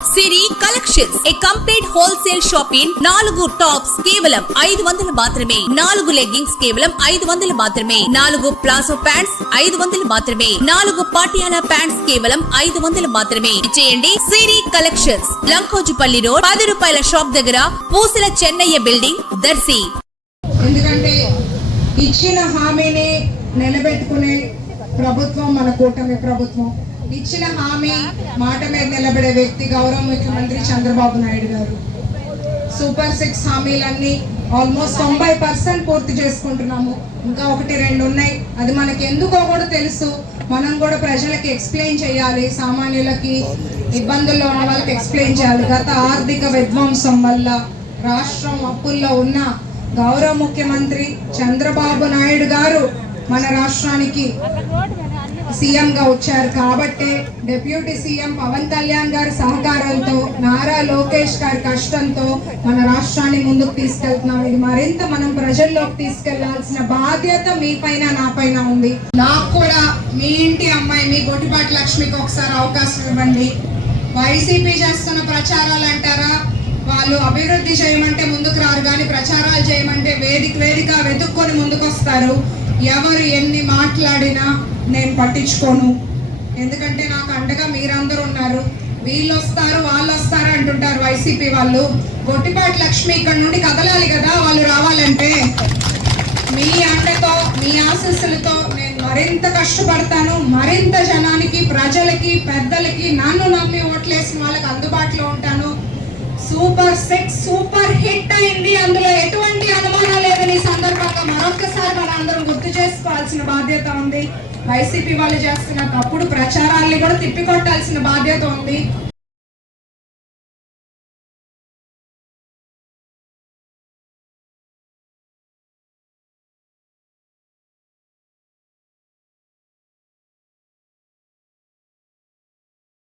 Siri collections A complete wholesale shop in 4 tops కేవలం 500 మాత్రమే, 4 leggings కేవలం 500 మాత్రమే, 4 ప్లాజో ప్యాంట్స్ 500 మాత్రమే, 4 పాటియాలా ప్యాంట్స్ కేవలం 500 మాత్రమే. చేయండి సిరి కలెక్షన్స్, లంకోజుపల్లి రోడ్, 10 రూపాయల షాప్ దగ్గర, పూసల చెన్నయ్య బిల్డింగ్, దర్శి. ఎందుకంటే ఇచ్చిన హామీని నిలబెట్టుకునే ప్రభుత్వం మన కూటమి ప్రభుత్వం. ఇచ్చిన హామీ మాట మీద నిలబడే వ్యక్తి గౌరవ ముఖ్యమంత్రి చంద్రబాబు నాయుడు గారు. సూపర్ 6 హామీలన్నీ ఆల్మోస్ట్ 90% పూర్తి చేసుకుంటున్నాము. ఇంకా 1-2 ఉన్నాయి. అది మనకి ఎందుకో కూడా తెలుసు. మనం కూడా ప్రజలకు ఎక్స్ప్లెయిన్ చేయాలి, సామాన్యులకి, ఇబ్బందుల్లో ఉన్న వాళ్ళకి ఎక్స్ప్లెయిన్ చేయాలి. గత ఆర్థిక విధ్వంసం వల్ల రాష్ట్రం అప్పుల్లో ఉన్న గౌరవ ముఖ్యమంత్రి చంద్రబాబు నాయుడు గారు మన రాష్ట్రానికి సీఎంగా వచ్చారు. కాబట్టి డిప్యూటీ సీఎం పవన్ కళ్యాణ్ గారి సహకారంతో, నారా లోకేష్ గారి కష్టంతో మన రాష్ట్రాన్ని ముందుకు తీసుకెళ్తున్నాం. ఇది మరింత మనం ప్రజల్లోకి తీసుకెళ్లాల్సిన బాధ్యత మీ పైన, నా పైన ఉంది. నాకు కూడా మీ ఇంటి అమ్మాయి, మీ గొట్టిపాటి లక్ష్మికి ఒకసారి అవకాశం ఇవ్వండి. వైసీపీ చేస్తున్న ప్రచారాలు అంటారా, వాళ్ళు అభివృద్ధి చేయమంటే ముందుకు రారు, కానీ ప్రచారాలు చేయమంటే వేదిక వెతుక్కొని ముందుకు వస్తారు. ఎవరు ఎన్ని మాట్లాడినా నేను పట్టించుకోను. ఎందుకంటే నాకు అండగా మీరందరూ ఉన్నారు. వీళ్ళు వస్తారు, వాళ్ళు వస్తారు అంటుంటారు వైసీపీ వాళ్ళు. గొట్టిపాటి లక్ష్మి ఇక్కడ నుండి కదలాలి కదా, వాళ్ళు రావాలంటే మీ అండతో, మీ ఆశీస్సులతో నేను మరింత కష్టపడతాను. మరింత జనానికి, ప్రజలకి, పెద్దలకి, నన్ను నమ్మి ఓట్లేసిన వాళ్ళకి అందుబాటులో ఉంటాను. సూపర్ 6 సూపర్ హిట్ అయింది, అందులో ఎటువంటి అనుమానం లేదని సందర్భంగా మరొకసారి మన అందరం గుర్తు చేసుకోవాల్సిన బాధ్యత ఉంది. వైసీపీ వాళ్ళు చేస్తున్న తప్పుడు ప్రచారాల్ని కూడా తిప్పికొట్టాల్సిన బాధ్యత ఉంది.